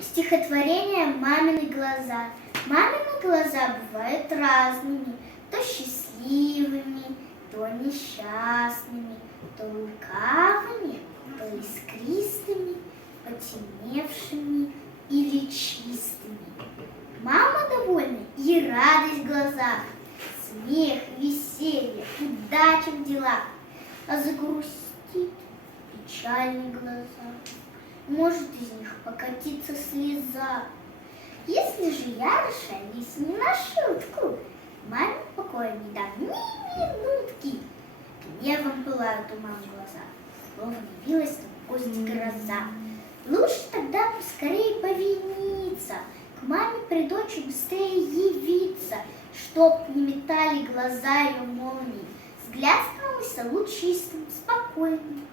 Стихотворение «Мамины глаза». Мамины глаза бывают разными, то счастливыми, то несчастными, то лукавыми, то искристыми, потемневшими или чистыми. Мама довольна и радость в глазах, смех, веселье, удача в делах, а загрустит печальные глаза. Может из них покатиться слеза. Если же я расшалюсь не на шутку, маме покоя не дам ни минутки. Гневом пылают у мамы глаза, словно явилась на гости гроза. Лучше тогда поскорее повиниться, к маме при дочи быстрее явиться, чтоб не метали глаза ее молнии. Взгляд становился лучистым, спокойным.